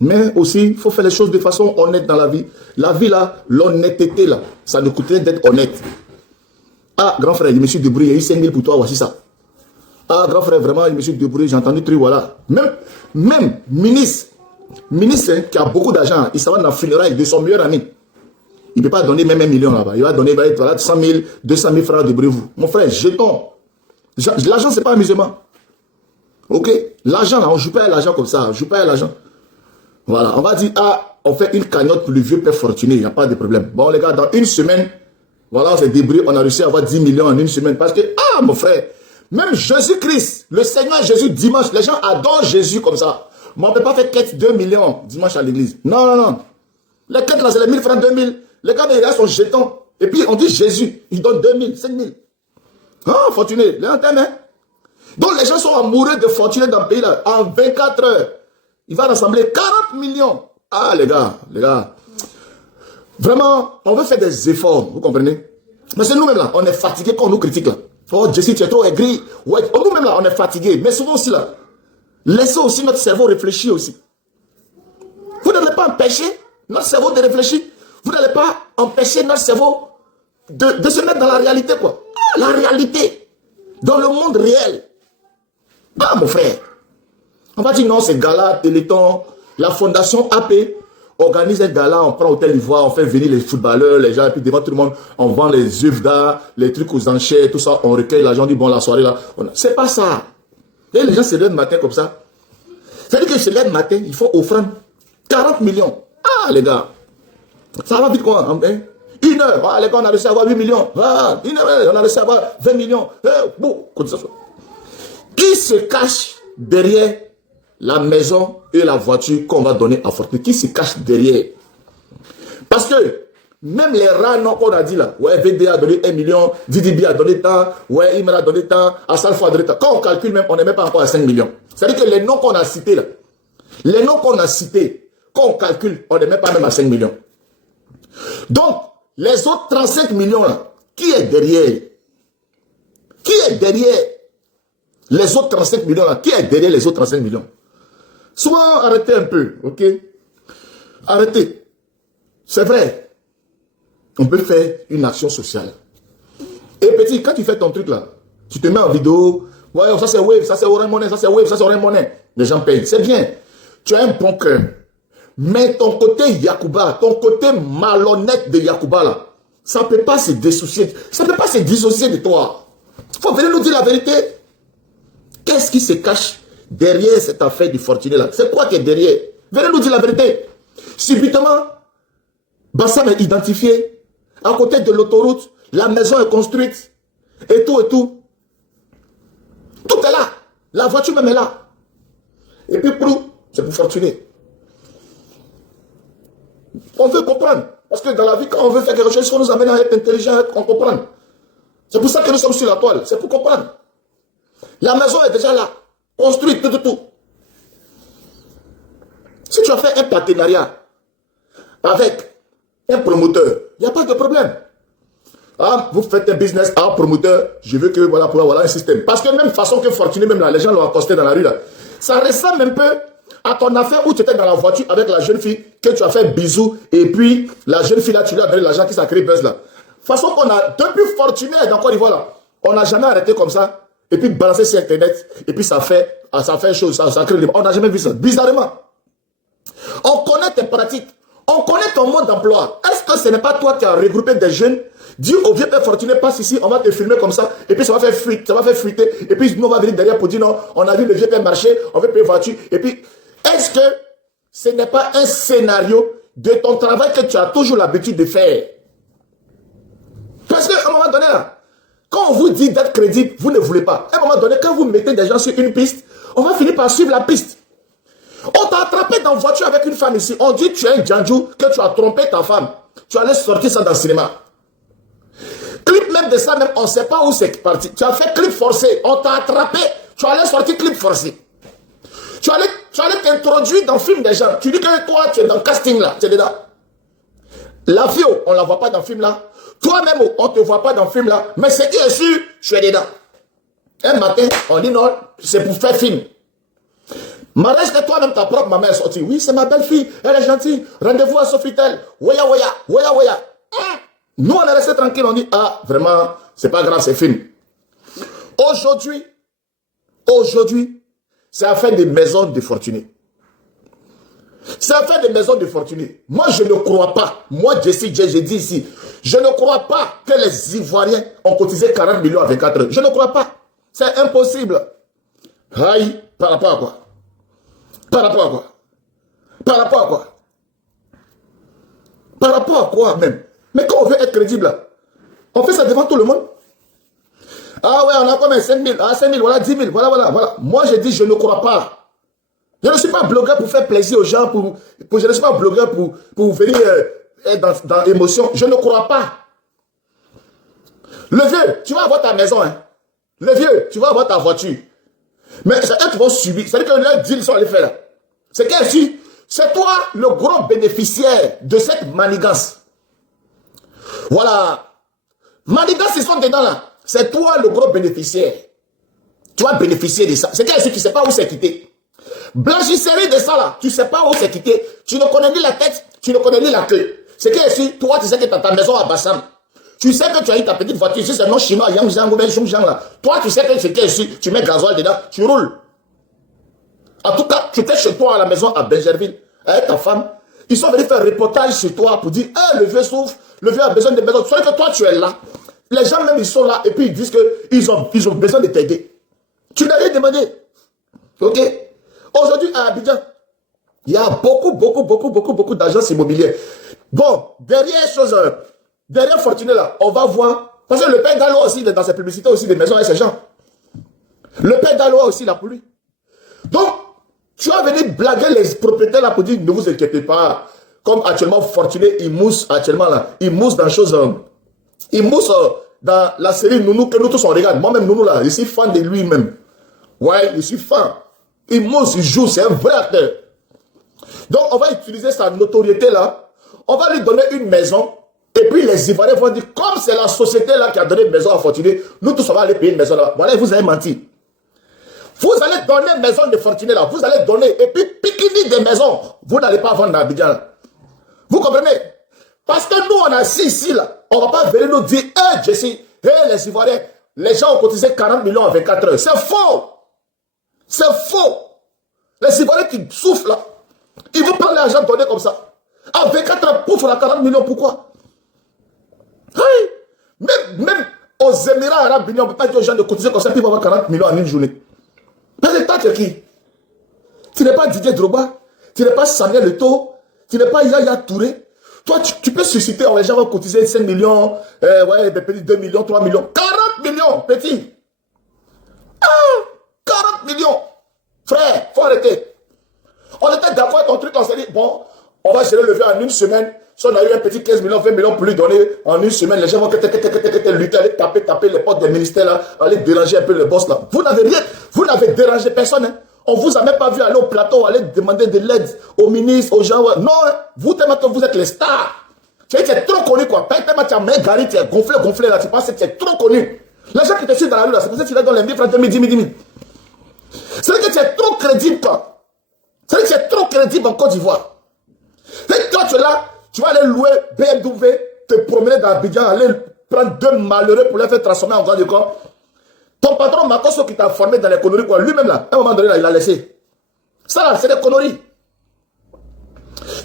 Mais aussi, il faut faire les choses de façon honnête dans la vie. La vie là, l'honnêteté là, ça nous coûterait d'être honnête. Ah, grand frère, je me suis débrouillé, il y a eu 5 000 pour toi, voici ça. Ah, grand frère, vraiment, je me suis débrouillé, j'ai entendu truc, voilà. Même ministre hein, qui a beaucoup d'argent, il s'en va dans la funéraille de son meilleur ami. Il ne peut pas donner même 1 million là-bas. Il va donner voilà, 100 000, 200 000 francs, débrouillez-vous. Mon frère, jetons. L'argent, ce n'est pas amusement. Ok? L'argent, là, on ne joue pas à l'argent comme ça. On ne joue pas à l'argent. Voilà, on va dire, ah, on fait une cagnotte pour le vieux père fortuné, il n'y a pas de problème. Bon, les gars, dans une semaine, voilà, on s'est débrouillé, on a réussi à avoir 10 millions en une semaine. Parce que, ah, mon frère, même Jésus-Christ, le Seigneur Jésus, dimanche, les gens adorent Jésus comme ça. Mais on ne peut pas faire quête 2 millions dimanche à l'église. Non, non, non. Les quêtes là, c'est les 1000 francs, 2000. Les gars, ils sont jetons. Et puis, on dit Jésus, il donne 2000, 5000. Ah, fortuné, les antennes, hein. Donc, les gens sont amoureux de fortuné dans le pays là. En 24 heures, il va rassembler 40 millions. Ah, les gars. Vraiment, on veut faire des efforts, vous comprenez? Mais c'est nous-mêmes là, on est fatigués quand on nous critique là. Oh, Jesse, tu es trop aigri. Ouais, nous-mêmes là, on est fatigués. Mais souvent aussi là, laissez aussi notre cerveau réfléchir aussi. Vous n'allez pas empêcher notre cerveau de réfléchir. Vous n'allez pas empêcher notre cerveau de se mettre dans la réalité, quoi. Ah, la réalité. Dans le monde réel. Ah, mon frère. On va dire non, c'est gala, Téléthon, la fondation AP organise un gala, on prend Hôtel Ivoire, on fait venir les footballeurs, les gens, et puis devant tout le monde, on vend les œuvres d'art, les trucs aux enchères, tout ça, on recueille l'argent, on dit bon, la soirée là, c'est pas ça. Et les gens se lèvent le matin comme ça. C'est-à-dire qu'ils se lèvent le matin, il faut offrande 40 millions. Ah, les gars, ça va vite quoi, hein? 1 heure, ah, les gars, on a réussi à avoir 8 millions. Ah, 1 heure, on a réussi à avoir 20 millions. Bon, comme ça. Qui se cache derrière la maison et la voiture qu'on va donner à Fortuné? Qui se cache derrière? Parce que même les rares noms qu'on a dit là, ouais, VD a donné 1 million, Didi a donné tant, ouais, Imel a donné tant, Assalfo a donné tant. Quand on calcule même, on n'est même pas encore à 5 millions. C'est-à-dire que les noms qu'on a cités là, les noms qu'on a cités, quand on calcule, on n'est même pas même à 5 millions. Donc, les autres 35 millions là, qui est derrière? Qui est derrière les autres 35 millions là? Qui est derrière les autres 35 millions? Souvent, arrêtez un peu, ok? Arrêtez. C'est vrai. On peut faire une action sociale. Et petit, quand tu fais ton truc là, tu te mets en vidéo, ouais, ça c'est Wave, ça c'est Orange Money, ça c'est Wave, ça c'est Orange Money. Les gens payent. C'est bien. Tu as un bon cœur. Mais ton côté Yacouba, ton côté malhonnête de Yacouba là, ça ne peut pas se dissocier. Ça ne peut pas se dissocier de toi. Il faut venir nous dire la vérité. Qu'est-ce qui se cache derrière cette affaire du fortuné là? C'est quoi qui est derrière? Venez nous dire la vérité. Subitement, Bassam est identifié. À côté de l'autoroute, la maison est construite. Et tout et tout. Tout est là. La voiture même est là. Et puis, c'est pour fortuné. On veut comprendre. Parce que dans la vie, quand on veut faire quelque chose, il faut nous amener à être intelligent, à comprendre. C'est pour ça que nous sommes sur la toile. C'est pour comprendre. La maison est déjà là. Construite, tout. Si tu as fait un partenariat avec un promoteur, il n'y a pas de problème. Ah, vous faites un business à un promoteur, je veux que voilà un système. Parce que même façon que Fortuné, même là, les gens l'ont accosté dans la rue là. Ça ressemble un peu à ton affaire où tu étais dans la voiture avec la jeune fille, que tu as fait bisous, et puis la jeune fille là, tu lui as donné l'argent qui s'est créé buzz là. Façon qu'on a, depuis Fortuné dans Côte d'Ivoire là, on n'a jamais arrêté comme ça, et puis balancer sur Internet, et puis ça fait chose, ça crée des... On n'a jamais vu ça. Bizarrement. On connaît tes pratiques. On connaît ton mode d'emploi. Est-ce que ce n'est pas toi qui as regroupé des jeunes? Dis au vieux père Fortuné, passe ici, on va te filmer comme ça, et puis ça va faire fuiter, et puis nous on va venir derrière pour dire non, on a vu le vieux père marcher, on veut payer voiture, et puis, est-ce que ce n'est pas un scénario de ton travail que tu as toujours l'habitude de faire? Parce qu'à un moment donné là, quand on vous dit d'être crédible, vous ne voulez pas. À un moment donné, quand vous mettez des gens sur une piste, on va finir par suivre la piste. On t'a attrapé dans une voiture avec une femme ici. On dit que tu es un djandjou, que tu as trompé ta femme. Tu allais sortir ça dans le cinéma. Clip même de ça, même, on ne sait pas où c'est parti. Tu as fait clip forcé. On t'a attrapé. Tu allais sortir clip forcé. Tu allais t'introduire dans le film des gens. Tu dis que toi, tu es dans le casting là. Tu es dedans. La fille, on ne la voit pas dans le film là. Toi-même, on ne te voit pas dans le film là. Mais c'est qui est sûr, tu es dedans. Un matin, on dit non, c'est pour faire film. Mariage que toi-même, ta propre maman est sortie. Oui, c'est ma belle-fille, elle est gentille. Rendez-vous à Sofitel. Woya, woya, woya, woya. Nous, on est resté tranquille, on dit, ah, vraiment, c'est pas grave, c'est fini. Aujourd'hui, c'est affaire des maisons de fortunés. C'est affaire des maisons de fortunés. Moi, je ne crois pas. Moi, Jesse J, j'ai dit ici, je ne crois pas que les Ivoiriens ont cotisé 40 millions à 24 heures. Je ne crois pas. C'est impossible. Aïe, par rapport à quoi? Par rapport à quoi? Par rapport à quoi? Par rapport à quoi même? Mais quand on veut être crédible, on fait ça devant tout le monde. Ah ouais, on a combien? 5 000, ah 5 000, voilà 10 000, voilà. Moi, j'ai dit, je ne crois pas. Je ne suis pas blogueur pour faire plaisir aux gens, je ne suis pas blogueur pour venir être dans l'émotion. Je ne crois pas. Le vieux, tu vas avoir ta maison. Hein. Le vieux, tu vas avoir ta voiture. Mais c'est eux qui vont subir. C'est-à-dire que leur deal sont allés faire là. C'est quel si? C'est toi le gros bénéficiaire de cette manigance. Voilà. Manigance, ils sont dedans là. C'est toi le gros bénéficiaire. Tu vas bénéficier de ça. C'est quel si qui ne sait pas où c'est quitté. Blanchisserie de ça là, tu ne sais pas où c'est quitté. Tu ne connais ni la tête, tu ne connais ni la queue. C'est que si toi tu sais que tu as ta maison à Bassam, tu sais que tu as eu ta petite voiture, si c'est non chinois, Yang Zhang ou Ben Shung Zhang là. Toi tu sais que c'est que si tu mets gasoil dedans, tu roules. En tout cas, tu étais chez toi à la maison à Benjerville, avec ta femme. Ils sont venus faire un reportage chez toi pour dire, le vieux souffre, le vieux a besoin de maison. Tu sais que toi tu es là. Les gens même ils sont là et puis ils disent qu'ils ont besoin de t'aider. Tu n'as rien demandé. Ok? Aujourd'hui, à Abidjan, il y a beaucoup d'agences immobilières. Bon, derrière Fortuné là, on va voir. Parce que le père Gallo aussi, dans sa publicité aussi, des maisons avec ces gens. Le père Gallo aussi, là, pour lui. Donc, tu vas venir blaguer les propriétaires là pour dire, ne vous inquiétez pas. Comme actuellement, Fortuné, il mousse actuellement là. Il mousse dans choses. Il mousse dans la série Nounou, que nous tous on regarde. Moi-même, Nounou là, je suis fan de lui-même. Ouais, je suis fan. Il mousse, il joue, c'est un vrai acteur. Donc, on va utiliser sa notoriété là. On va lui donner une maison. Et puis, les Ivoiriens vont dire, comme c'est la société là qui a donné une maison à Fortuné, nous tous, on va aller payer une maison là. Voilà, vous avez menti. Vous allez donner une maison de Fortuné là. Vous allez donner. Et puis, piquez des maisons. Vous n'allez pas vendre dans Abidjan. Vous comprenez? Parce que nous, on a assis ici là. On ne va pas venir nous dire, Jesse, les Ivoiriens, les gens ont cotisé 40 millions en 24 heures. C'est faux. C'est faux. Les Ivoiriens qui souffrent là, ils vont prendre l'argent donné comme ça. En 24 heures, pouf, on a 40 millions. Pourquoi? Oui. Même aux Émirats Arabes Unis, on ne peut pas dire aux gens de cotiser comme ça, puis ils vont avoir 40 millions en une journée. Parce que toi, tu es qui? Tu n'es pas Didier Drogba, tu n'es pas Samuel Eto'o, tu n'es pas Yaya Touré. Toi, tu peux susciter, les gens vont cotiser 5 millions, ouais, des petits 2 millions, 3 millions, 40 millions, petit. 40 millions. Frère, faut arrêter. On était d'accord avec ton truc, on s'est dit, bon, on va gérer le vieux en une semaine. Si on a eu un petit 15 millions, 20 millions pour lui donner en une semaine, les gens vont lutter, aller taper les portes des ministères là, aller déranger un peu le boss là. Vous n'avez rien, vous n'avez dérangé personne. Hein. On ne vous a même pas vu aller au plateau, aller demander de l'aide aux ministres, aux gens. Non, hein. Vous êtes les stars. Tu es trop connu quoi. Tu as mis Gary, tu es gonflé là, tu penses que tu es trop connu. Les gens qui te suivent dans la rue là, c'est pour ça que tu vas dans les 1000 francs, 10 000. C'est vrai que tu es trop crédible, toi. C'est vrai que tu es trop crédible en Côte d'Ivoire. Et toi, tu es là, tu vas aller louer BMW, te promener dans Abidjan, aller prendre 2 malheureux pour les faire transformer en grand de corps. Ton patron Makoso qui t'a formé dans les conneries, quoi, lui-même là, à un moment donné, là, il a laissé. Ça là, c'est des conneries.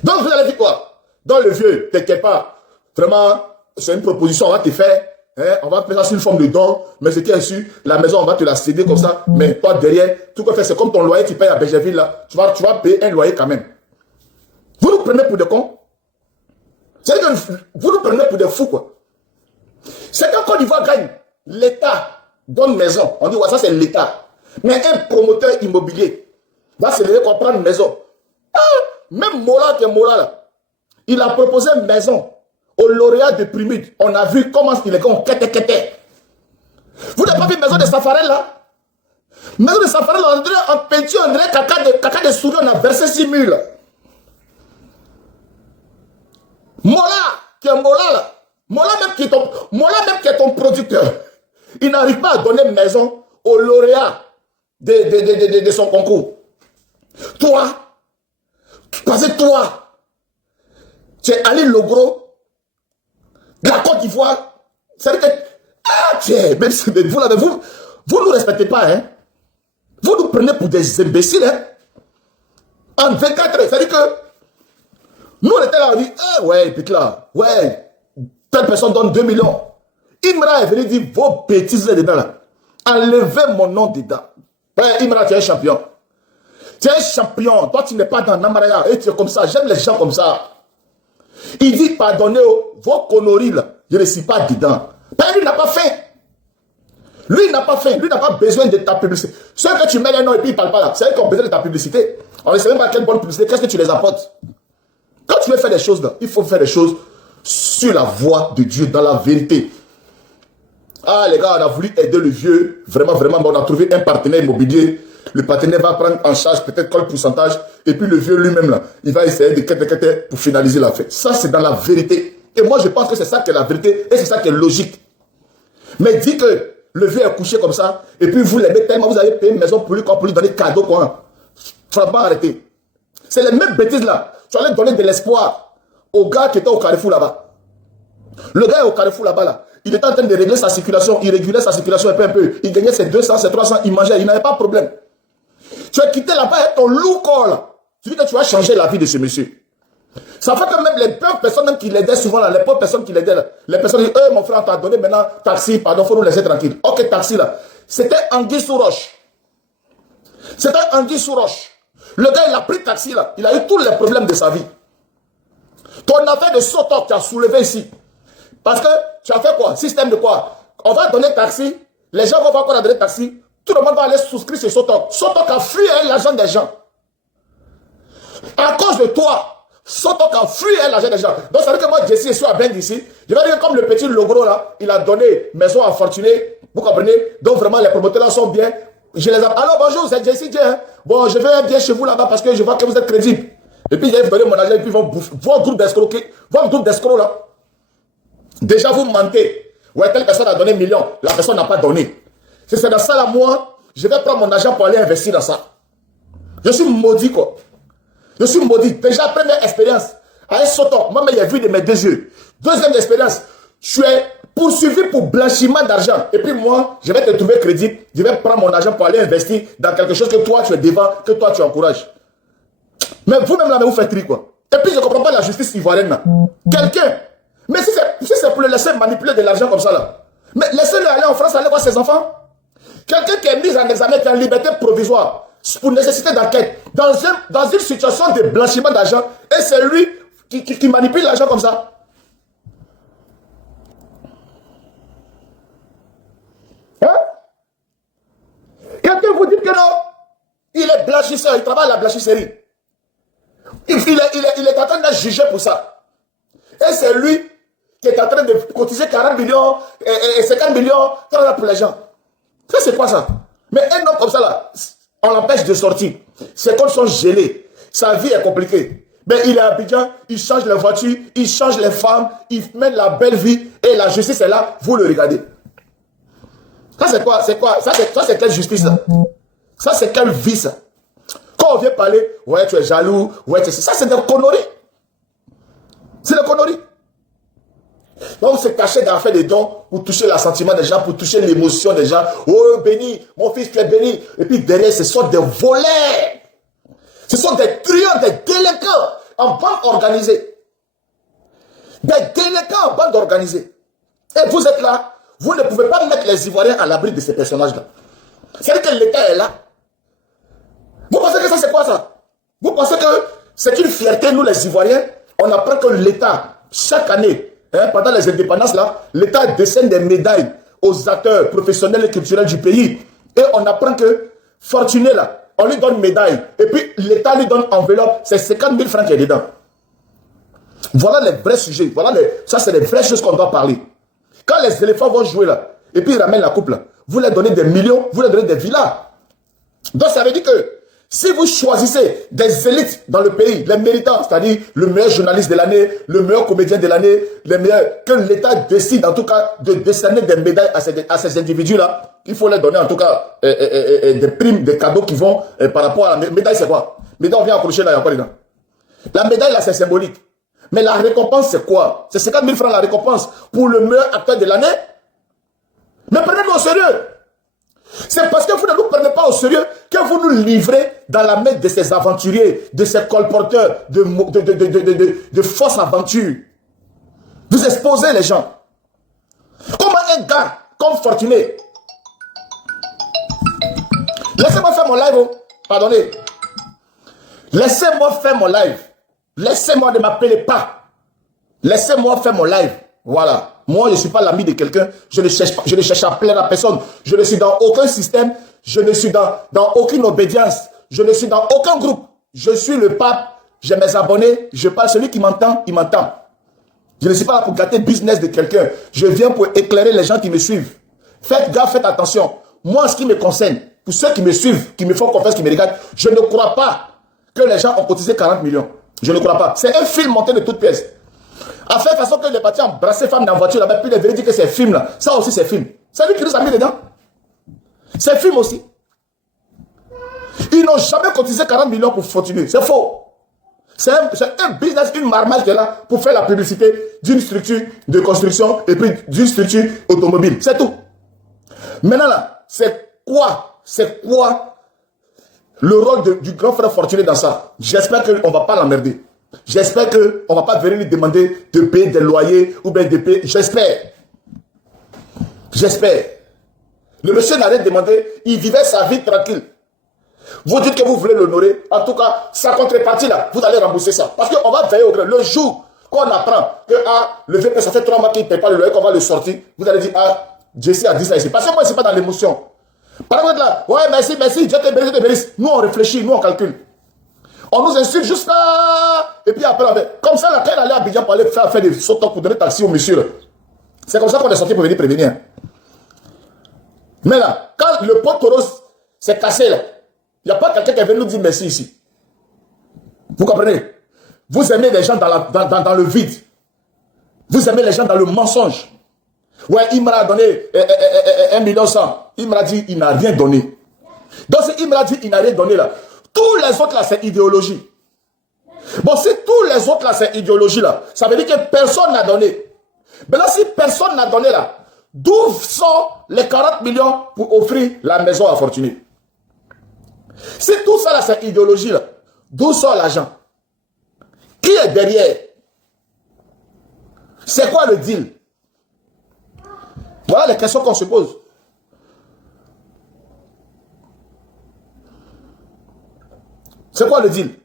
Donc, vous allez dire quoi? Dans le vieux, t'inquiète pas. Vraiment, c'est une proposition, on va te faire. Hein, on va faire ça sous une forme de don, mais c'est qui est sûr, la maison, on va te la céder comme ça, mais toi derrière, tout qu'on fait, c'est comme ton loyer, tu payes à Benjerville, là, tu vas payer un loyer quand même. Vous nous prenez pour des cons? C'est-à-dire que vous nous prenez pour des fous, quoi. C'est quand Côte d'Ivoire gagne, l'État donne maison, on dit, ouais, ça c'est l'État. Mais un promoteur immobilier va se lever pour prendre une maison. Ah, même Mola qui est Mola, là, il a proposé une maison au lauréat de Primide. On a vu comment il est con. Vous n'avez pas vu une maison de Safarel là? Maison de Safarel, on dirait en peinture, on dirait caca de souris, on a versé 6 000. Mola, qui est Mola là. Mola même qui est ton producteur. Il n'arrive pas à donner une maison au lauréat de son concours. Toi, parce que toi, tu es Ali Logro, de la Côte d'Ivoire. C'est-à-dire que, ah, tiens, même si vous l'avez, vous ne nous respectez pas, hein. Vous nous prenez pour des imbéciles, hein. En 24 heures, c'est-à-dire que, nous, on était là, on dit, ah, ouais, puis là, ouais, telle personne donne 2 millions. Imra est venu dire, vos bêtises là-dedans, là. Enlevez mon nom dedans. Ouais, Imra, tu es un champion. Tu es un champion. Toi, tu n'es pas dans Namaraya. Et tu es comme ça. J'aime les gens comme ça. Il dit, pardonnez vos conneries, là. Je ne suis pas dedans. Ben, lui n'a pas fait. Lui n'a pas fait. Lui n'a pas besoin de ta publicité. Ceux que tu mets les noms et puis ils ne parlent pas là, c'est eux qui ont besoin de ta publicité. On ne sait même pas quelle bonne publicité. Qu'est-ce que tu les apportes? Quand tu veux faire des choses là, il faut faire des choses sur la voie de Dieu, dans la vérité. Ah les gars, on a voulu aider le vieux. Vraiment, vraiment, on a trouvé un partenaire immobilier. Le partenaire va prendre en charge peut-être quel pourcentage. Et puis le vieux lui-même là, il va essayer de quêter pour finaliser l'affaire. Ça c'est dans la vérité. Et moi je pense que c'est ça qui est la vérité. Et c'est ça qui est logique. Mais dit que le vieux est couché comme ça. Et puis vous l'aimez tellement, vous avez payé une maison pour lui, pour lui donner cadeau quoi. Franchement arrêtez. C'est les mêmes bêtises là. Tu allais donner de l'espoir au gars qui était au Carrefour là-bas. Le gars est au Carrefour là-bas là. Il était en train de régler sa circulation. Il régulait sa circulation un peu. Il gagnait ses 200, ses 300. Il mangeait. Il n'avait pas de problème. Tu as quitté là-bas avec ton loup corps là. Tu dis que tu vas changer la vie de ce monsieur. Ça fait que même les pauvres personnes même qui l'aidaient souvent là, les pauvres personnes qui l'aidaient là, les personnes disent, mon frère, on t'a donné maintenant taxi, pardon, faut nous laisser tranquille. Ok, taxi là. C'était Anguille sous roche. C'était Anguille sous roche. Le gars, il a pris taxi là. Il a eu tous les problèmes de sa vie. Ton affaire de Sotok qui a soulevé ici. Parce que tu as fait quoi? Système de quoi? On va donner taxi. Les gens vont voir qu'on a donné taxi. Tout le monde va aller souscrire sur Sotok. Sotok a fui l'argent des gens. À cause de toi, Sotok a fui l'argent des gens. Donc ça veut dire que moi, Jesse, je suis à Beng ici. Je vais dire comme le petit Logro là, il a donné maison à Fortuné. Vous comprenez? Donc vraiment, les promoteurs là sont bien. Je les appelle. Alors bonjour, c'est Jesse Dien. Bon, je vais bien chez vous là-bas parce que je vois que vous êtes crédible. Et puis, j'ai donné mon argent et puis ils vont bouffer. Votre groupe d'escrocs là. Déjà, vous mentez. Ouais, telle personne a donné 1 million. La personne n'a pas donné. Si c'est dans ça là, moi, je vais prendre mon argent pour aller investir dans ça. Je suis maudit quoi. Je suis maudit. Déjà, première expérience. À un Sotok, moi, j'ai vu de mes 2 yeux. Deuxième expérience, tu es poursuivi pour blanchiment d'argent. Et puis moi, je vais te trouver crédible. Je vais prendre mon argent pour aller investir dans quelque chose que toi, tu es devant, que toi, tu encourages. Mais vous-même là, vous faites tri quoi. Et puis je ne comprends pas la justice ivoirienne là. Quelqu'un, mais si c'est pour le laisser manipuler de l'argent comme ça là, mais laissez-le aller en France, aller voir ses enfants. Quelqu'un qui est mis en examen, qui est en liberté provisoire, pour nécessité d'enquête, dans une situation de blanchiment d'argent, et c'est lui qui manipule l'argent comme ça. Hein? Quelqu'un vous dit que non, il est blanchisseur, il travaille à la blanchisserie. Il est en train d'être jugé pour ça. Et c'est lui qui est en train de cotiser 40 millions et 50 millions pour les gens. Ça, c'est quoi ça? Mais un homme comme ça, là, on l'empêche de sortir. Ses comptes sont gelés. Sa vie est compliquée. Mais il est à Abidjan, il change les voitures, il change les femmes, il mène la belle vie et la justice est là, vous le regardez. Ça, c'est quoi? C'est quoi? Ça, c'est quelle justice, là? Ça, c'est quelle vie, ça? Quand on vient parler, ouais, tu es jaloux, ouais, tu es... Ça, c'est des conneries. C'est des conneries. Donc, on se cachait dans faire des dons pour toucher l'assentiment des gens, pour toucher l'émotion des gens. Oh, béni, mon fils, tu es béni. Et puis derrière, ce sont des voleurs. Ce sont des truands, des délinquants en bande organisée. Des délinquants en bande organisée. Et vous êtes là, vous ne pouvez pas mettre les Ivoiriens à l'abri de ces personnages-là. C'est-à-dire que l'État est là. Vous pensez que ça, c'est quoi ça? Vous pensez que c'est une fierté, nous les Ivoiriens? On apprend que l'État, chaque année, pendant les indépendances, là, l'État décerne des médailles aux acteurs professionnels et culturels du pays. Et on apprend que Fortuné, là, on lui donne médaille. Et puis l'État lui donne enveloppe, c'est 50 000 francs qui est dedans. Voilà les vrais sujets. Voilà ça, c'est les vraies choses qu'on doit parler. Quand les éléphants vont jouer là, et puis ils ramènent la coupe là, vous leur donnez des millions, vous leur donnez des villas. Donc ça veut dire que Si vous choisissez des élites dans le pays, les méritants, c'est-à-dire le meilleur journaliste de l'année, le meilleur comédien de l'année, les meilleurs, que l'État décide en tout cas de décerner des médailles à ces individus-là, il faut leur donner en tout cas des primes, des cadeaux qui vont par rapport à la médaille, c'est quoi? Médaille, on vient accrocher là, il n'y a pas dedans. La médaille là, c'est symbolique. Mais la récompense, c'est quoi? C'est 50 000 francs la récompense pour le meilleur acteur de l'année. Mais prenez-nous au sérieux. C'est parce que vous ne nous prenez pas au sérieux que vous nous livrez dans la main de ces aventuriers, de ces colporteurs de fausses aventures. Vous exposez les gens. Comment un gars comme Fortuné. Laissez-moi faire mon live. Oh. Pardonnez. Laissez-moi faire mon live. Laissez-moi, ne m'appelez pas. Laissez-moi faire mon live. Voilà. Moi, je ne suis pas l'ami de quelqu'un. Je ne cherche à plaire à personne. Je ne suis dans aucun système. Je ne suis dans aucune obédience. Je ne suis dans aucun groupe. Je suis le pape. J'ai mes abonnés. Je parle. Celui qui m'entend, il m'entend. Je ne suis pas là pour gâter le business de quelqu'un. Je viens pour éclairer les gens qui me suivent. Faites gaffe, faites attention. Moi, ce qui me concerne, pour ceux qui me suivent, qui me font confiance, qui me regardent, je ne crois pas que les gens ont cotisé 40 millions. Je ne crois pas. C'est un film monté de toutes pièces. À faire façon que les partis embrasser femmes dans la voiture là-bas, puis les vérités que c'est film là. Ça aussi c'est film. C'est lui qui nous a mis dedans. C'est film aussi. Ils n'ont jamais cotisé 40 millions pour Fortuné. C'est faux. C'est un business, une marmaille qui est là pour faire la publicité d'une structure de construction et puis d'une structure automobile. C'est tout. Maintenant là, c'est quoi le rôle du grand frère Fortuné dans ça? J'espère qu'on ne va pas l'emmerder. J'espère qu'on ne va pas venir lui demander de payer des loyers ou bien de payer. J'espère. J'espère. Le monsieur n'a rien demandé. Il vivait sa vie tranquille. Vous dites que vous voulez l'honorer. En tout cas, sa contrepartie là, vous allez rembourser ça. Parce qu'on va veiller au grand. Le jour qu'on apprend que le VP, ça fait 3 mois qu'il ne paye pas le loyer, qu'on va le sortir, vous allez dire, Jesse a dit ça ici. Parce que moi, ce n'est pas dans l'émotion. Par exemple là, ouais, merci, Dieu te bénisse, Dieu te bénisse. Nous, on réfléchit, nous, on calcule. On nous insulte juste là. Et puis après, comme ça, là, quand il allait à Abidjan pour aller faire des sauts pour donner taxi au monsieur. C'est comme ça qu'on est sorti pour venir prévenir. Mais là, quand le pot taureau s'est cassé là, il n'y a pas quelqu'un qui est venu nous dire merci ici. Vous comprenez? Vous aimez les gens dans le vide. Vous aimez les gens dans le mensonge. Ouais, il m'a donné 1,1 million. Il m'a dit, il n'a rien donné. Donc, si il m'a dit, il n'a rien donné là. Tous les autres là, c'est idéologie. Bon, si tous les autres là, c'est idéologie là, ça veut dire que personne n'a donné. Mais là, si personne n'a donné là, d'où sont les 40 millions pour offrir la maison à Fortuné? Si tout ça là, c'est idéologie là, d'où sort l'argent? Qui est derrière? C'est quoi le deal? Voilà les questions qu'on se pose. C'est quoi le deal?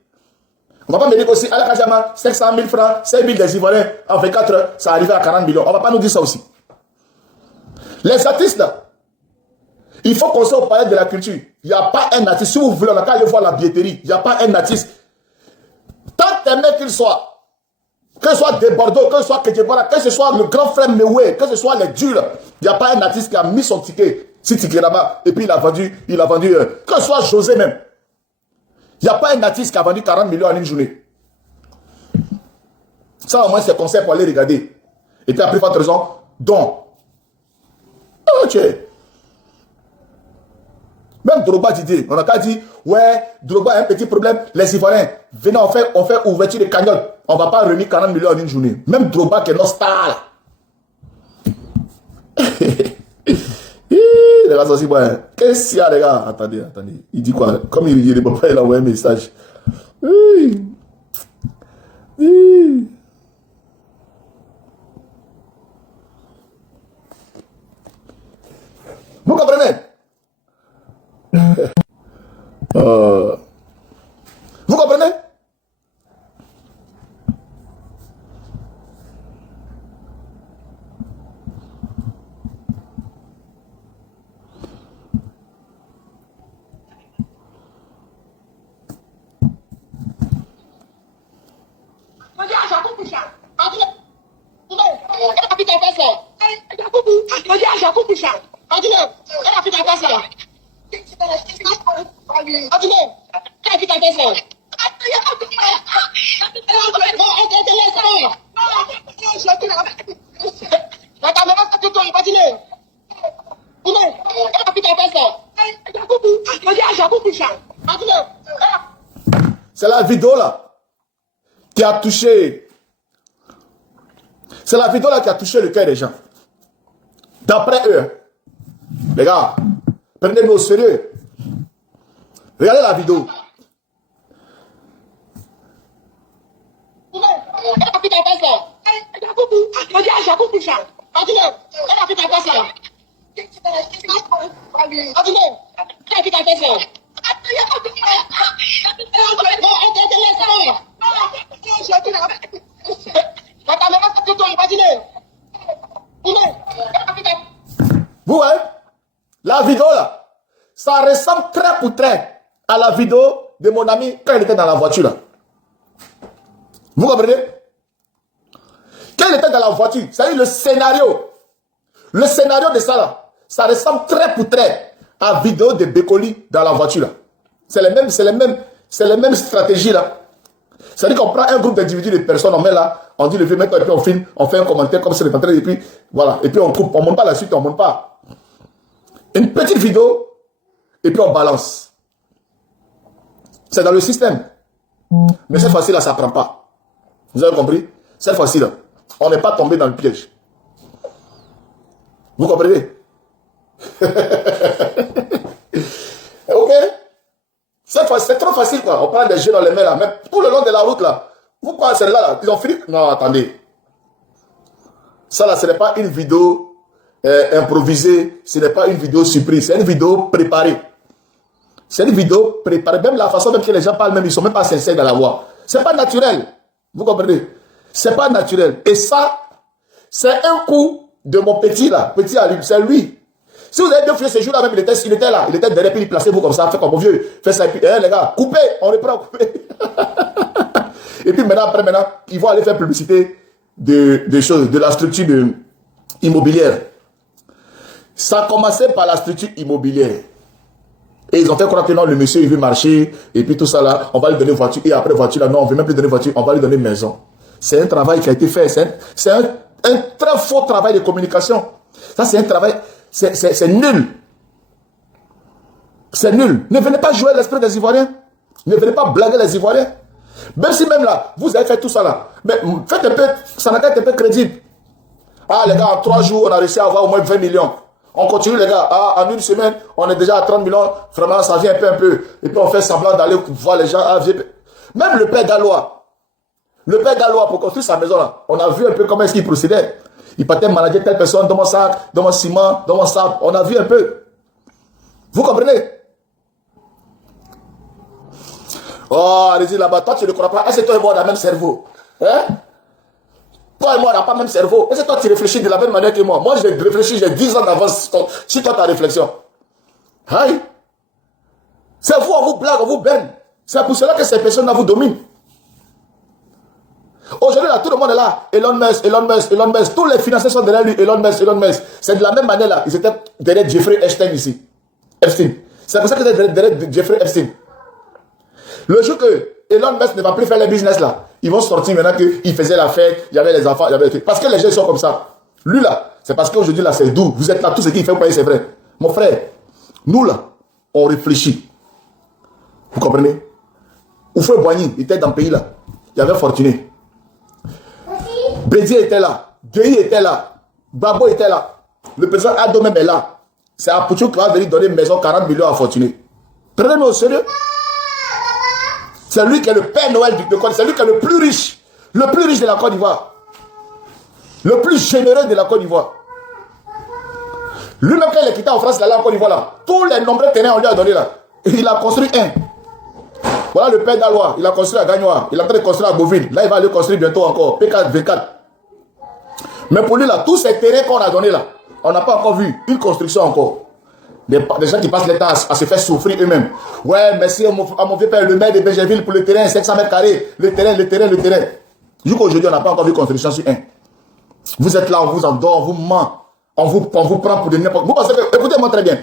On ne va pas me dire aussi, à la Kajama, 500 000 francs, 5 000 des Ivoiriens, en 24 heures, ça arrive à 40 millions. On ne va pas nous dire ça aussi. Les artistes, là, il faut qu'on soit au palais de la culture. Il n'y a pas un artiste, si vous voulez, on a qu'à aller voir la billetterie. Il n'y a pas un artiste. Tant aimé qu'il soit, que ce soit de Bordeaux, que ce soit Kedjebora, que ce soit le grand frère Mewé, que ce soit les durs, il n'y a pas un artiste qui a mis son ticket, si ticket là-bas, et puis il a vendu, que ce soit José même. Il n'y a pas un artiste qui a vendu 40 millions en une journée. Ça, au moins, c'est conseil pour aller regarder. Et puis après, votre raison, donc. Ok. Même Drogba dit, on a qu'à dire, ouais, Drogba a un petit problème, les Ivoiriens, venez, on fait ouverture de cagnotte. On ne va pas remettre 40 millions en une journée. Même Drogba qui est notre star, là. Les gars sont aussi, ouais. Qu'est-ce qu'il y a, les gars? Attendez. Il dit quoi? Comme il dit, le papa, il a envoyé un message. Oui. Vous comprenez? Vous comprenez? C'est la vidéo là qui a touché. C'est la vidéo là qui a touché le cœur des gens. D'après eux. Les gars, prenez-nous au sérieux. Regardez la vidéo. Vous voyez, la vidéo là, ça ressemble très pour très à la vidéo de mon ami quand il était dans la voiture là. Vous comprenez? Quand il était dans la voiture, c'est le scénario. Le scénario de ça là, ça ressemble très pour très à la vidéo de Bekoli dans la voiture là. C'est les mêmes stratégies là. C'est-à-dire qu'on prend un groupe d'individus, de personnes, on met là, on dit le vieux maintenant, et puis on filme, on fait un commentaire comme ça, en train, et puis voilà, et puis on coupe, on ne monte pas la suite, on ne monte pas. Une petite vidéo, et puis on balance. C'est dans le système. Mais cette fois-ci là, ça ne prend pas. Vous avez compris? Cette fois-ci là, on n'est pas tombé dans le piège. Vous comprenez? Ok? Cette fois, c'est trop facile quoi. On prend des jeux dans les mains là. Mais tout le long de la route là, vous croyez celle-là là, ils ont fini? Non, attendez. Ça là, ce n'est pas une vidéo improvisée. Ce n'est pas une vidéo surprise. C'est une vidéo préparée. C'est une vidéo préparée. Même la façon même que les gens parlent, même ils ne sont même pas sincères dans la voix. C'est pas naturel. Vous comprenez? C'est pas naturel. Et ça, c'est un coup de mon petit là. Petit à lui. C'est lui. Si vous avez bien fait ce jour-là, même il était là, il était derrière, puis il plaçait vous comme ça, fait comme mon vieux, fait ça, et puis, les gars, coupez, on reprend à couper. Et puis maintenant, ils vont aller faire publicité de choses, de la structure immobilière. Ça a commencé par la structure immobilière. Et ils ont fait croire que non, le monsieur, il veut marcher, et puis tout ça là, on va lui donner voiture, et après voiture là, non, on ne veut même plus donner voiture, on va lui donner maison. C'est un travail qui a été fait, c'est un très faux travail de communication. Ça, c'est un travail... C'est nul. C'est nul. Ne venez pas jouer l'esprit des Ivoiriens. Ne venez pas blaguer les Ivoiriens. Même si même là, vous avez fait tout ça là. Mais faites un peu, ça n'a qu'à être un peu crédible. Ah les gars, en 3 jours, on a réussi à avoir au moins 20 millions. On continue les gars. Ah, en une semaine, on est déjà à 30 millions. Vraiment, ça vient un peu. Et puis on fait semblant d'aller voir les gens. Ah, même le père Gallois. Le père Gallois, pour construire sa maison là, on a vu un peu comment est-ce qu'il procédait. Il partait manager telle personne dans mon sac, dans mon ciment, dans mon sable. On a vu un peu. Vous comprenez? Oh, allez-y là-bas. Toi, tu ne crois pas. Est-ce que toi et moi, on a le même cerveau? Hein? Toi et moi, on n'a pas le même cerveau. Est-ce que toi, tu réfléchis de la même manière que moi? Moi, je réfléchis, j'ai 10 ans d'avance sur toi, ta réflexion. Aïe. C'est vous, on vous blague, on vous baigne. C'est pour cela que ces personnes-là vous dominent. Aujourd'hui, là, tout le monde est là. Elon Musk. Tous les financiers sont derrière lui. Elon Musk. C'est de la même manière là. Ils étaient derrière Jeffrey Epstein ici. Epstein. C'est pour ça qu'ils étaient derrière Jeffrey Epstein. Le jour que Elon Musk ne va plus faire les business là, ils vont sortir maintenant qu'il faisait la fête, il y avait les enfants, il y avait les trucs. Parce que les gens sont comme ça. Lui là, c'est parce qu'aujourd'hui là, c'est doux. Vous êtes là, tout ce qu'il fait, vous voyez, c'est vrai. Mon frère, nous là, on réfléchit. Vous comprenez? Oufoué Boigny, il était dans le pays là. Il y avait Fortuné. Bédier était là, Gueye était là, Babo était là, le président Ado même est là. C'est Apouchou qui va venir donner une maison 40 millions à Fortuné. Prenez-nous au sérieux. C'est lui qui est le Père Noël de Côte d'Ivoire, c'est lui qui est le plus riche de la Côte d'Ivoire, le plus généreux de la Côte d'Ivoire. Lui-même quand il est quitté en France, il est allé en Côte d'Ivoire là. Tous les nombreux terrains on lui a donné là. Il a construit un. Voilà le père d'Alois, il a construit à Gagnoa, il est en train de construire à Beauville. Là, il va aller construire bientôt encore, P4, V4. Mais pour lui, là, tous ces terrains qu'on a donnés là, on n'a pas encore vu une construction encore. Des gens qui passent le temps à se faire souffrir eux-mêmes. Ouais, merci à mon vieux père, le maire de Bégerville pour le terrain, 500 mètres carrés. Le terrain. Jusqu'aujourd'hui, on n'a pas encore vu construction sur un. Vous êtes là, on vous endort, on vous ment. On vous prend pour des n'importe quoi. Vous pensez que, écoutez-moi très bien.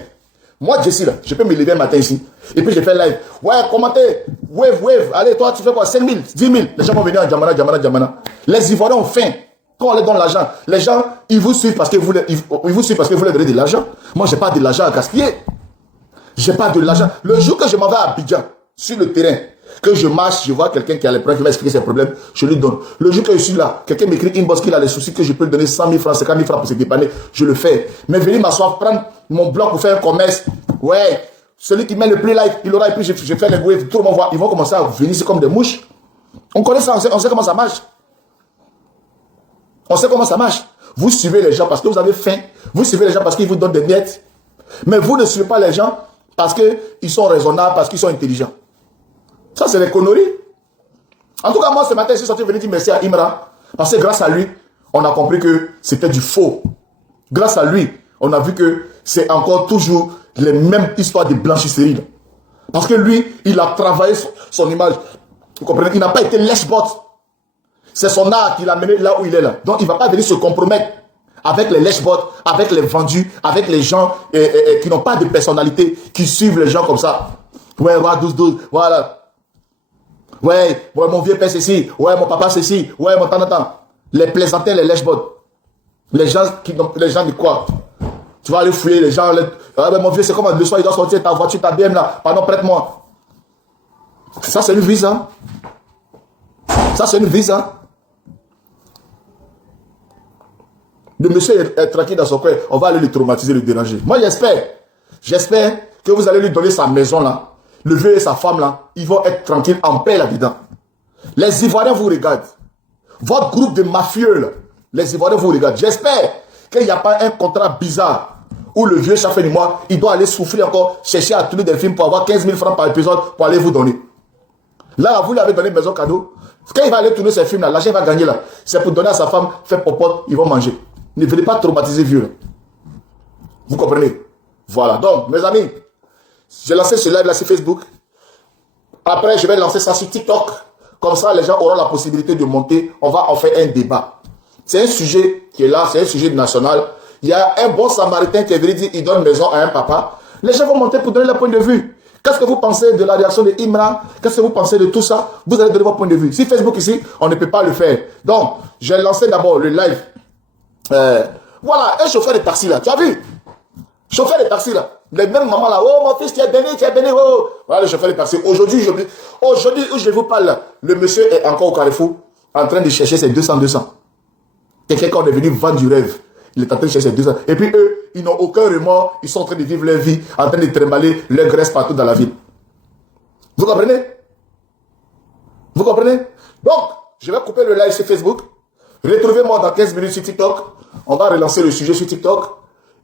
Moi, Jessie, là, je peux me lever un matin ici. Et puis, je fais live. Ouais, commentez. Wave. Allez, toi, tu fais quoi? 5 000, 10 000. Les gens vont venir en Djamana. Les Ivoiriens ont faim. Quand on leur donne l'argent, les gens, ils vous suivent parce que vous leur donnez de l'argent. Moi, j'ai pas de l'argent à gaspiller. J'ai pas de l'argent. Le jour que je m'en vais à Abidjan, sur le terrain, que je marche, je vois quelqu'un qui a les problèmes, qui m'explique ses problèmes, je lui donne. Le jour que je suis là, quelqu'un m'écrit inbox qu'il a les soucis, que je peux lui donner 100 000 francs, 50 000 francs pour se dépanner, je le fais. Mais venir m'asseoir, prendre mon bloc pour faire un commerce, ouais, celui qui met le plus like, il aura, et puis je fais les waves, tout le monde voit, ils vont commencer à venir ici comme des mouches. On connaît ça, on sait comment ça marche. On sait comment ça marche. Vous suivez les gens parce que vous avez faim, vous suivez les gens parce qu'ils vous donnent des miettes, mais vous ne suivez pas les gens parce qu'ils sont raisonnables, parce qu'ils sont intelligents. Ça, c'est les conneries. En tout cas, moi, ce matin, je suis sorti venir dire merci à Imra. Parce que grâce à lui, on a compris que c'était du faux. Grâce à lui, on a vu que c'est encore toujours les mêmes histoires de blanchisserie. Parce que lui, il a travaillé son image. Vous comprenez? Il n'a pas été lèche-bot. C'est son art qui l'a mené là où il est là. Donc, il ne va pas venir se compromettre avec les lèche-bots, avec les vendus, avec les gens qui n'ont pas de personnalité, qui suivent les gens comme ça. Ouais, 12-12, voilà. Ouais, mon vieux père c'est ci, ouais, mon papa c'est ci, ouais, mon tant. Les plaisantins, les lèche-bots. Les gens de quoi? Tu vas aller fouiller les gens. Ah, ben, mon vieux, c'est comme le soir, il doit sortir ta voiture, ta BM là. Pardon, prête-moi. Ça, c'est une vie, ça. Ça, c'est une vie, ça. Le monsieur est tranquille dans son coin. On va aller le traumatiser, le déranger. Moi, j'espère que vous allez lui donner sa maison là. Le vieux et sa femme là, ils vont être tranquilles en paix là-dedans. Les Ivoiriens vous regardent. Votre groupe de mafieux là, les Ivoiriens vous regardent. J'espère qu'il n'y a pas un contrat bizarre où le vieux, chaque fin du mois, il doit aller souffrir encore, chercher à tourner des films pour avoir 15 000 francs par épisode pour aller vous donner. Là, vous lui avez donné une maison cadeau. Quand il va aller tourner ces films là, l'argent va gagner là. C'est pour donner à sa femme, faire popote, ils vont manger. Ne venez pas traumatiser vieux là. Vous comprenez? Voilà. Donc, mes amis, j'ai lancé ce live là sur Facebook. Après, je vais lancer ça sur TikTok. Comme ça, les gens auront la possibilité de monter. On va en faire un débat. C'est un sujet qui est là, c'est un sujet national. Il y a un bon samaritain qui est venu dire il donne maison à un papa. Les gens vont monter pour donner leur point de vue. Qu'est-ce que vous pensez de la réaction de Imra? Qu'est-ce que vous pensez de tout ça? Vous allez donner votre point de vue. Si Facebook ici, on ne peut pas le faire. Donc, j'ai lancé d'abord le live. Voilà, un chauffeur de taxi là. Tu as vu? Chauffeur de taxi là. Les mêmes mamans là. Oh, mon fils, tu es béni, oh. Voilà le chauffeur de taxi. Aujourd'hui où je vous parle là, le monsieur est encore au Carrefour en train de chercher ses 200. Quelqu'un qui est venu vendre du rêve. Il est en train de chercher ses 200. Et puis eux, ils n'ont aucun remords. Ils sont en train de vivre leur vie, en train de trimballer leur graisse partout dans la ville. Vous comprenez? Vous comprenez? Donc, je vais couper le live sur Facebook. Retrouvez-moi dans 15 minutes sur TikTok. On va relancer le sujet sur TikTok.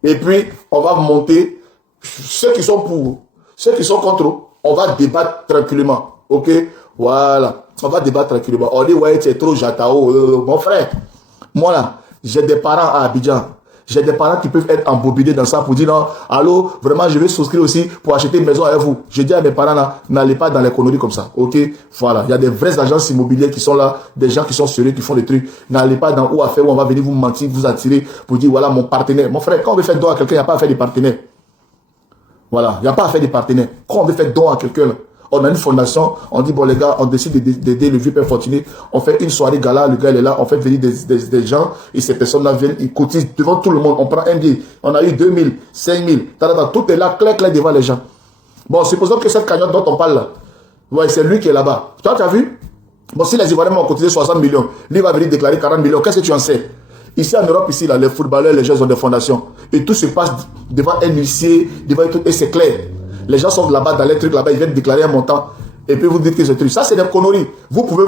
Et puis, on va monter. Ceux qui sont pour, ceux qui sont contre, on va débattre tranquillement. Ok? Voilà. On va débattre tranquillement. On dit, ouais, tu es trop jatao. Mon frère, moi là, j'ai des parents à Abidjan. J'ai des parents qui peuvent être embobinés dans ça pour dire non, allô, vraiment, je vais souscrire aussi pour acheter une maison avec vous. Je dis à mes parents là, n'allez pas dans les conneries comme ça. Ok? Voilà. Il y a des vraies agences immobilières qui sont là, des gens qui sont sérieux, qui font des trucs. N'allez pas dans où à faire, où on va venir vous mentir, vous attirer pour dire voilà mon partenaire. Mon frère, quand on veut faire don à quelqu'un, il n'y a pas à faire des partenaires. Voilà. Il n'y a pas à faire des partenaires. Quand on veut faire don à quelqu'un, on a une fondation, on dit bon les gars, on décide d'aider le vieux père fortuné, on fait une soirée gala, le gars il est là, on fait venir des gens, et ces personnes-là viennent, ils cotisent devant tout le monde, on prend un billet, on a eu 2000, 5000, tout est là, clair devant les gens. Bon, supposons que cette cagnotte dont on parle là, ouais, c'est lui qui est là-bas. Toi, tu as vu? Bon, si les Ivoiriens ont cotisé 60 millions, lui va venir déclarer 40 millions, qu'est-ce que tu en sais? Ici en Europe, ici, là, les footballeurs, les gens ont des fondations. Et tout se passe devant un huissier, devant tout, et c'est clair. Les gens sont là-bas, dans les trucs là-bas, ils viennent déclarer un montant. Et puis vous dites que c'est truc. Ça, c'est des conneries. Vous pouvez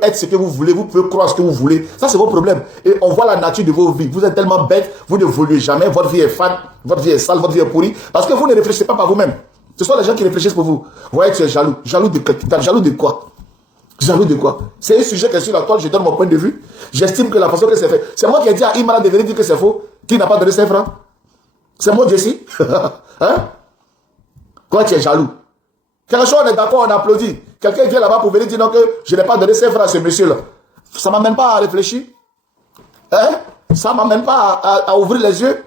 être ce que vous voulez, vous pouvez croire ce que vous voulez. Ça, c'est vos problèmes. Et on voit la nature de vos vies. Vous êtes tellement bêtes, vous n'évoluez jamais. Votre vie est fade, votre vie est sale, votre vie est pourrie. Parce que vous ne réfléchissez pas par vous-même. Ce sont les gens qui réfléchissent pour vous. Vous voyez, tu es jaloux. Jaloux de quoi? Jaloux de quoi? C'est un sujet qui est sur la toile, je donne mon point de vue. J'estime que la façon que c'est fait. C'est moi qui ai dit à Imara de venir dire que c'est faux. Qui n'a pas donné 5 francs? C'est moi, Jessie. Hein? Quoi, tu es jaloux? Quelque chose, on est d'accord, on applaudit. Quelqu'un vient là-bas pour venir dire non que je n'ai pas donné 5 francs à ce monsieur-là. Ça ne m'amène pas à réfléchir. Hein? Ça ne m'amène pas à ouvrir les yeux.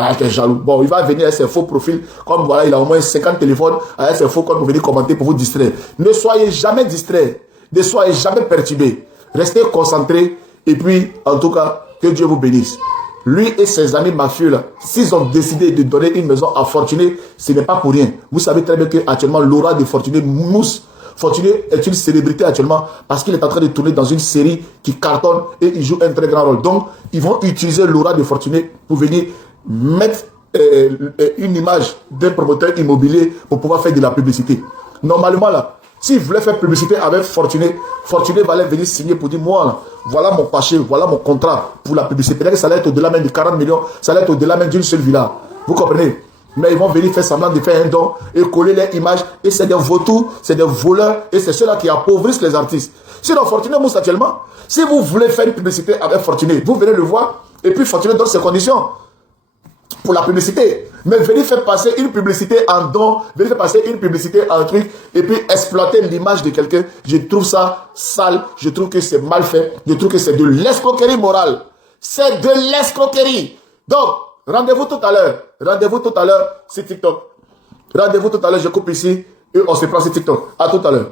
Ah, t'es jaloux. Bon, il va venir avec ses faux profils. Comme voilà, il a au moins 50 téléphones avec ses faux comptes pour venir commenter, pour vous distraire. Ne soyez jamais distrait. Ne soyez jamais perturbé. Restez concentrés. Et puis, en tout cas, que Dieu vous bénisse. Lui et ses amis mafieux, là, s'ils ont décidé de donner une maison à Fortuné, ce n'est pas pour rien. Vous savez très bien qu'actuellement, l'aura de Fortuné mousse. Fortuné est une célébrité actuellement parce qu'il est en train de tourner dans une série qui cartonne et il joue un très grand rôle. Donc, ils vont utiliser l'aura de Fortuné pour venir mettre une image d'un promoteur immobilier pour pouvoir faire de la publicité. Normalement, là, s'il voulait faire publicité avec Fortuné, Fortuné va aller venir signer pour dire, moi, là, voilà mon cachet, voilà mon contrat pour la publicité. Peut-être que ça allait être au-delà même de 40 millions, ça allait être au-delà même d'une seule villa. Vous comprenez? Mais ils vont venir faire semblant de faire un don et coller les images. Et c'est des vautours, c'est des voleurs et c'est ceux-là qui appauvrissent les artistes. Sinon, Fortuné mousse actuellement. Si vous voulez faire une publicité avec Fortuné, vous venez le voir et puis Fortuné donne ses conditions pour la publicité. Mais venir faire passer une publicité en don, venir faire passer une publicité en truc et puis exploiter l'image de quelqu'un, je trouve ça sale, je trouve que c'est mal fait, je trouve que c'est de l'escroquerie morale. C'est de l'escroquerie. Donc, rendez-vous tout à l'heure. Rendez-vous tout à l'heure sur TikTok. Rendez-vous tout à l'heure, je coupe ici et on se prend sur TikTok. À tout à l'heure.